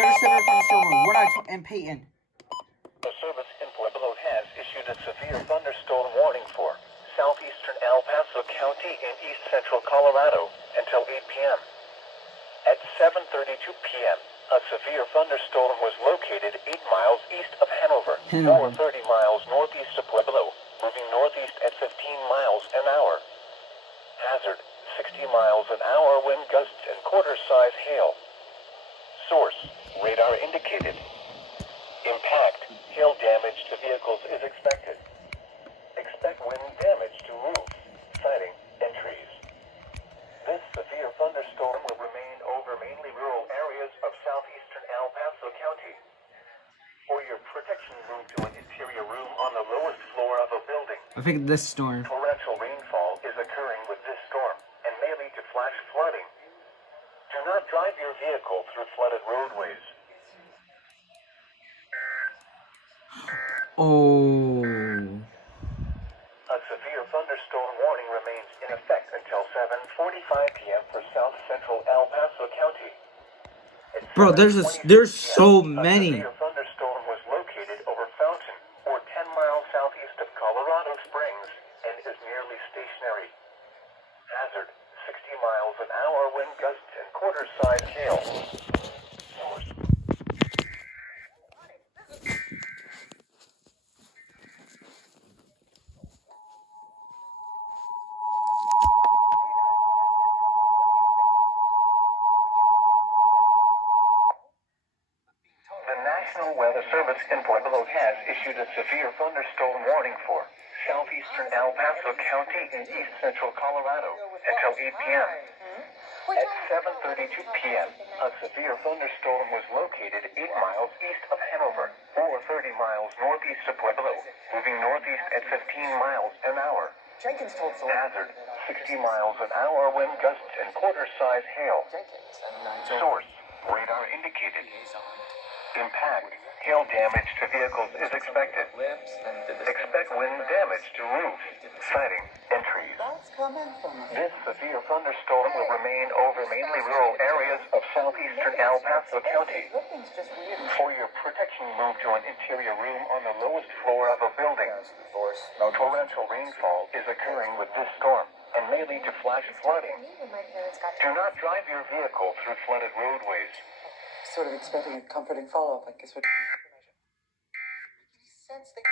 they're just sitting in front of the store. We're not and Peyton. The service in Pueblo has issued a severe thunderstorm warning for southeastern El Paso County and east central Colorado until 8 p.m. At 7:32 p.m., a severe thunderstorm was located 8 miles east of Hanover, or 30 miles northeast of Pueblo, moving northeast at 15 miles an hour. Hazard, 60 miles an hour wind gusts and quarter-size hail. Source, radar indicated. Impact, hail damage to vehicles is expected. Expect wind damage to roofs, siding, and trees. This severe thunderstorm will remain over mainly rural areas of southeastern El Paso County. For your protection, move to an interior room on the lowest floor of a building. I think this storm. Torrential rainfall is occurring with this storm and may lead to flash flooding. Do not drive your vehicle through flooded roadways. Oh. A severe thunderstorm warning remains in effect until 7:45 p.m. for south central El Paso County. Bro, there's so many. A severe thunderstorm was located over Fountain, or 10 miles southeast of Colorado Springs, and is nearly stationary. Hazard, 60 miles an hour wind gusts and quarter-size hail. Source. The National Weather Service in Pueblo has issued a severe thunderstorm warning for southeastern El Paso County and east central Colorado until 8 p.m. At 7:32 p.m., a severe thunderstorm was located 8 miles east of Hanover, or 30 miles northeast of Pueblo, moving northeast at 15 miles an hour. Hazard, 60 miles an hour wind gusts and quarter-size hail. Source, radar indicated. Impact, hail damage to vehicles is expected. Expect wind damage to roofs, siding, and trees. This severe thunderstorm will remain over mainly rural areas of southeastern El Paso County. For your protection, move to an interior room on the lowest floor of a building. Torrential rainfall is occurring with this storm and may lead to flash flooding. Do not drive your vehicle through flooded roadways. Sort of expecting a comforting follow-up, I guess. Sense that